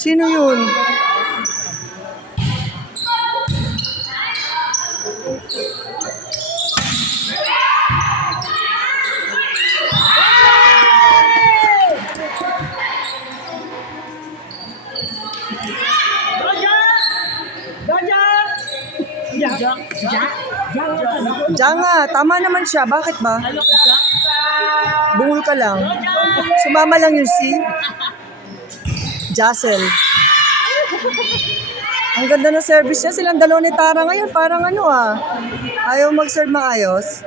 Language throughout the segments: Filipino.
Sino yun? Diyan nga, tama naman siya. Bakit ba? Bungol ka lang. Sumama lang yun si Jassel. Ang ganda ng service niya. Silang dalawa ni Tara ngayon. Parang ano ayaw mag-serve maayos.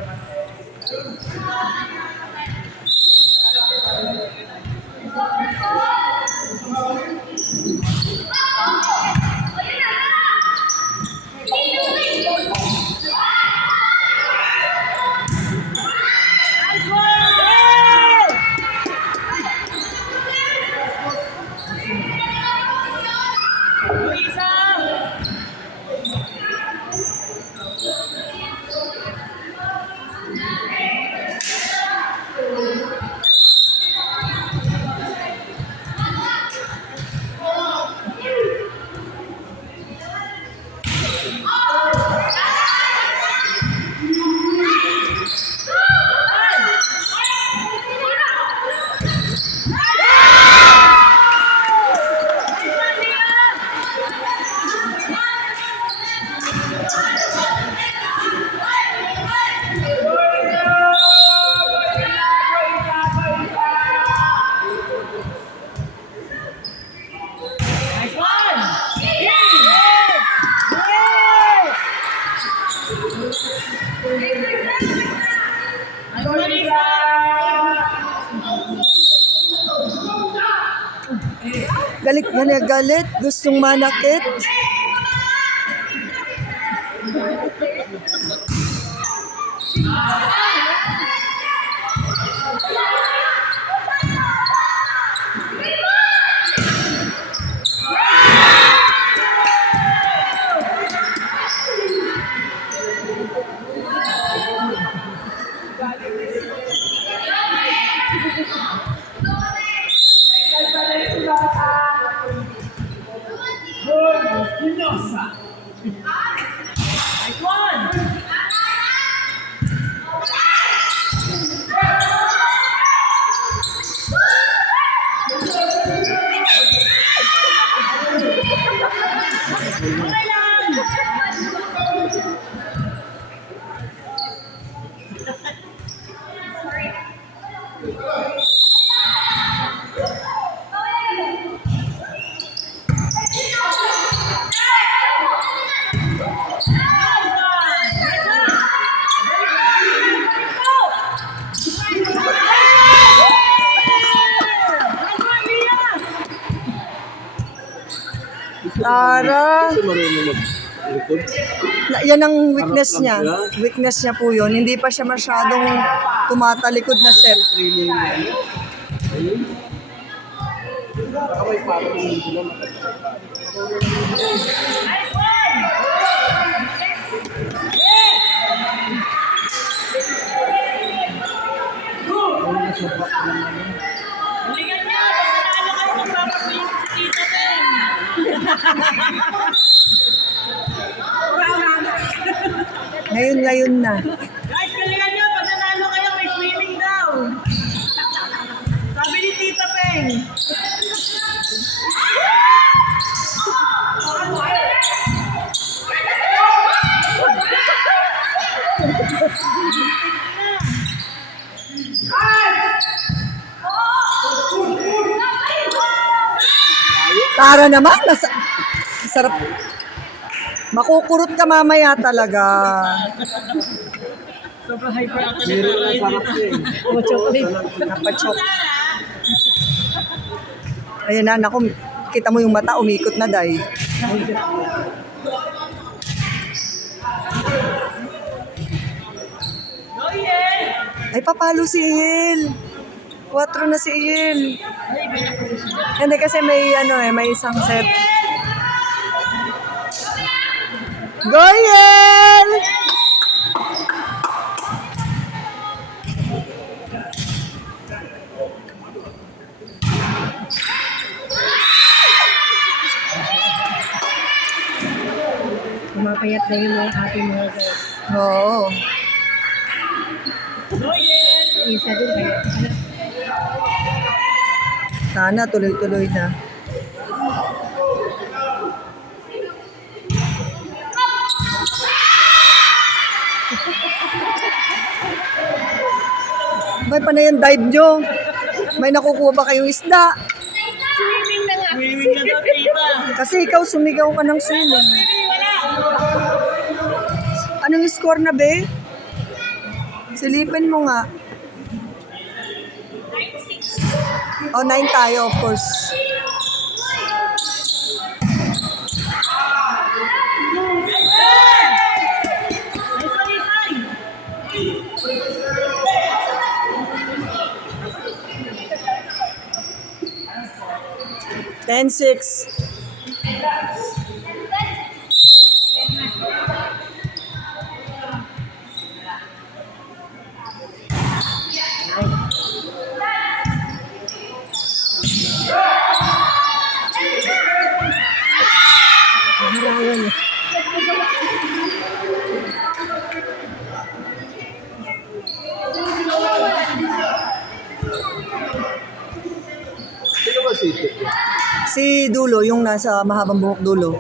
Galit na niya galit, gustong manakit. Tara. Yan ang weakness niya. Weakness niya po yun. Hindi pa siya masyadong tumatalikod na set. Ngayon na. Guys, galingan nyo. Pag nanalo kayo, may swimming daw. Sabi ni Tita Peng. Tara naman, sarap. Makukurot ka mamaya talaga. Sobrang hyper ako ni Napachok. Ayun na, naku, kita mo yung mata, umikot na day. Ay, papalo si Iel. 4 na si Iel. Hindi kasi may may isang set. Goyel! Pumapayat na yung mga ating mga guys. Oo. Isa din kaya. Sana tuloy-tuloy na. May panay yung dive nyo. May nakukuha ba kayong isda? Swimming na nga. Swimming na daw, tita. Kasi ikaw sumigaw ka ng swimming. Anong score na, be? Silipin mo nga. 9-6. Oh, 9 tayo, of course. Ten, 6. Harangan niya. Sino ba si Tito? Si Dulo, yung nasa mahabang buhok Dulo.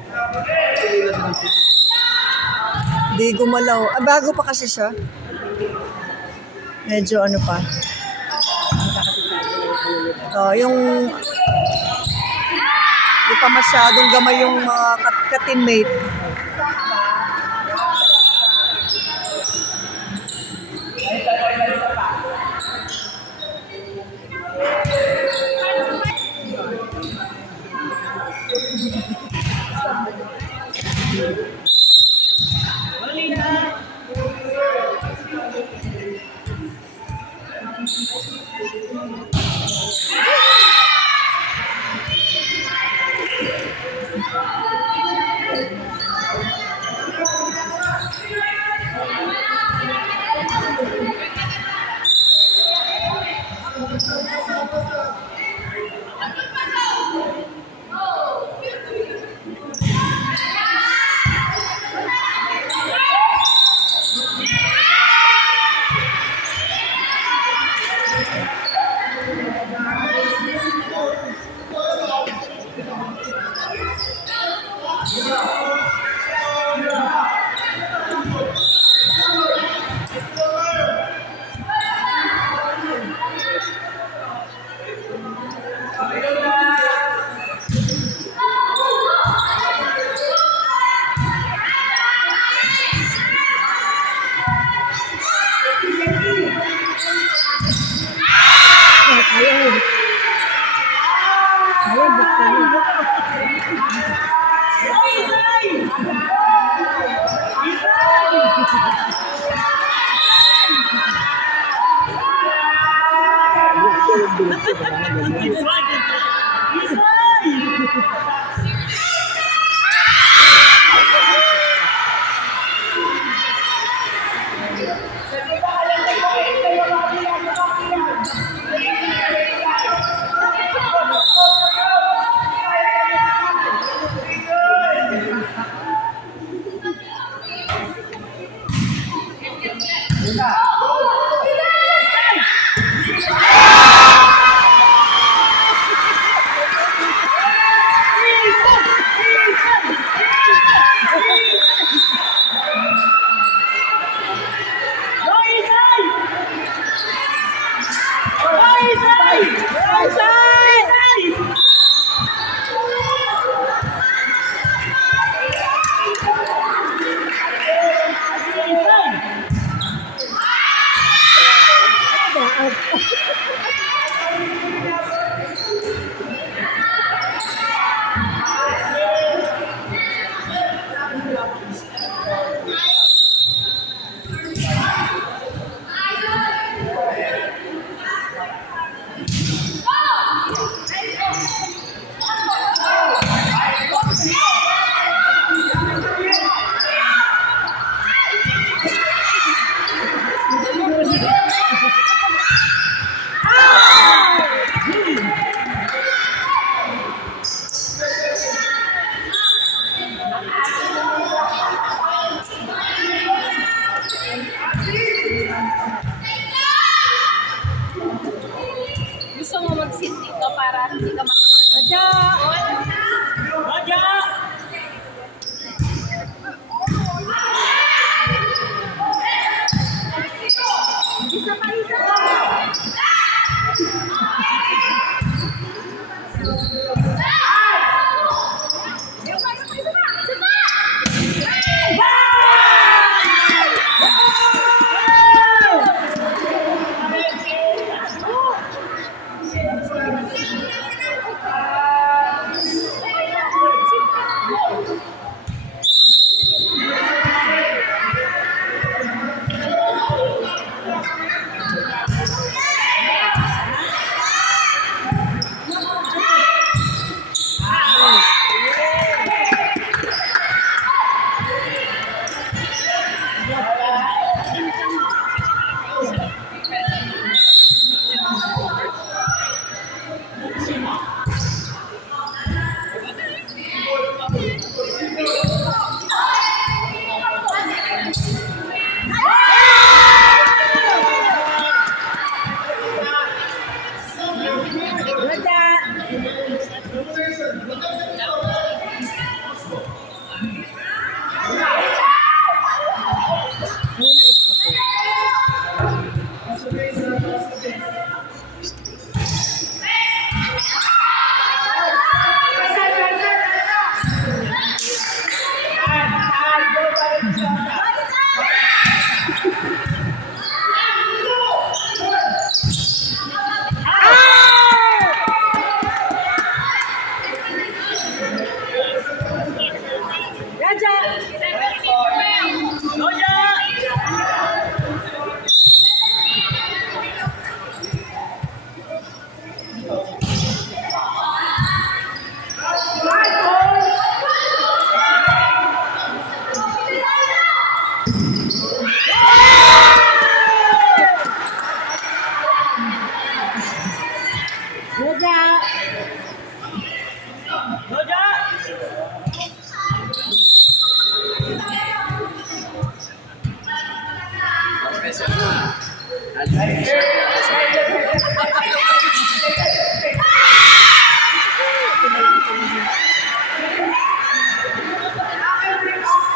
Di gumalaw. Ah, bago pa kasi siya. Medyo ano pa. Yung di pa masyadong gamay yung mga ka-teammate. Ayun. Ayun, buksan mo.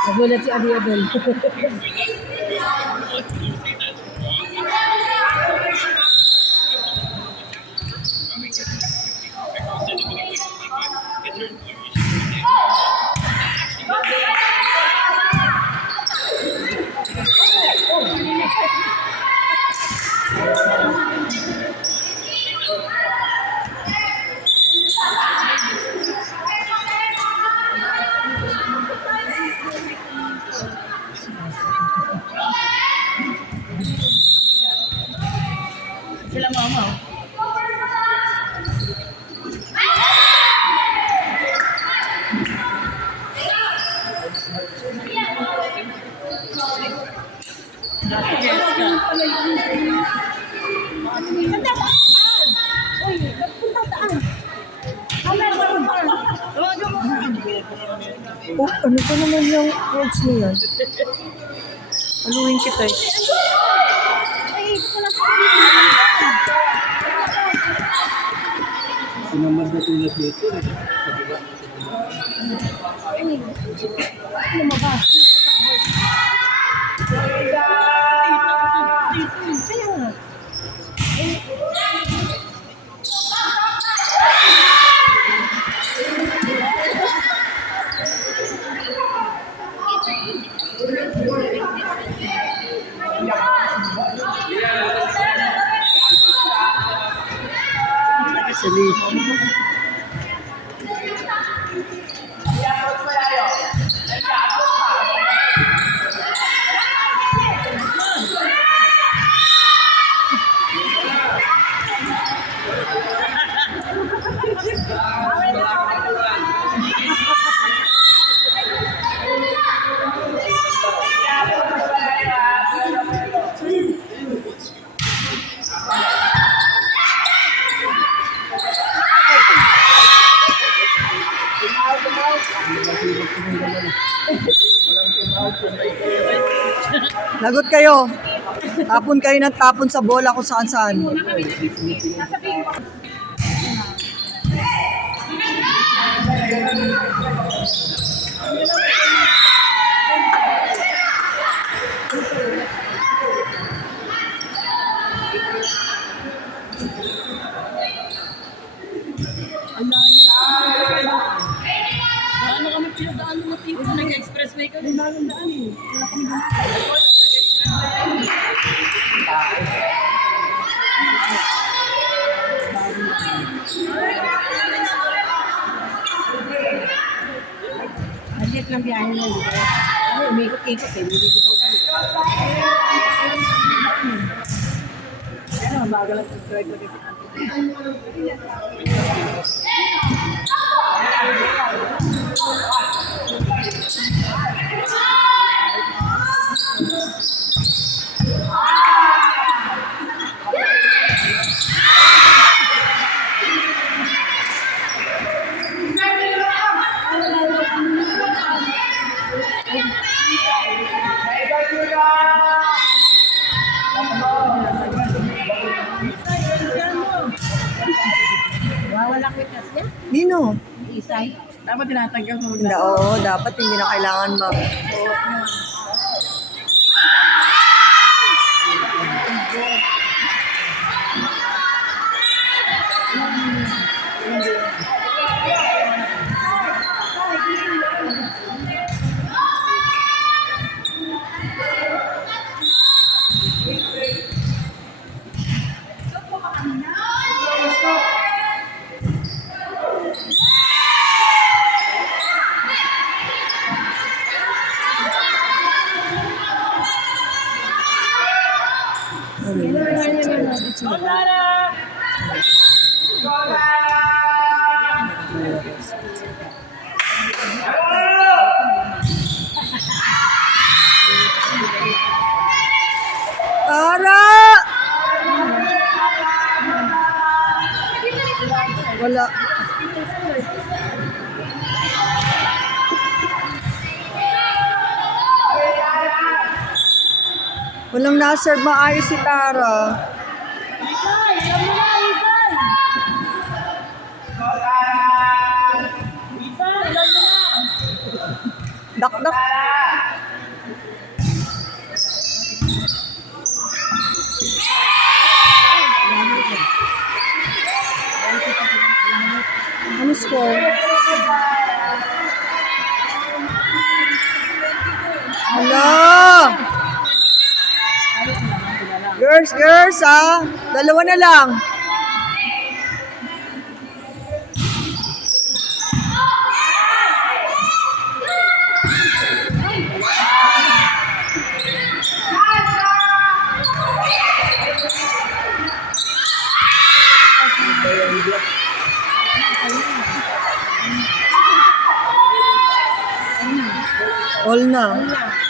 Nagulat si Abi Adol. Sila mama. Oh, ano ba naman yung words niyan? Aluhin kita eh. Sinamad na tulad nito. Lagot kayo. Tapon kayo ng tapon sa bola kung saan saan. Ano kami pinadaan ng tipo? Nag-expressway kami. Daan eh. Wala kami daan. Budget lang biyahe mo. Ano, umikot-ikot eh. Ano, bagal lang subscribe ko dito. Nino? Isay. Dapat tinatanggal mo Hindi, oo, dapat hindi na kailangan Tara! Wala. Walang naserve maayos si Tara. Dak-dak. Ano score? Hala! Girls, ah. Dalawa na lang. All na.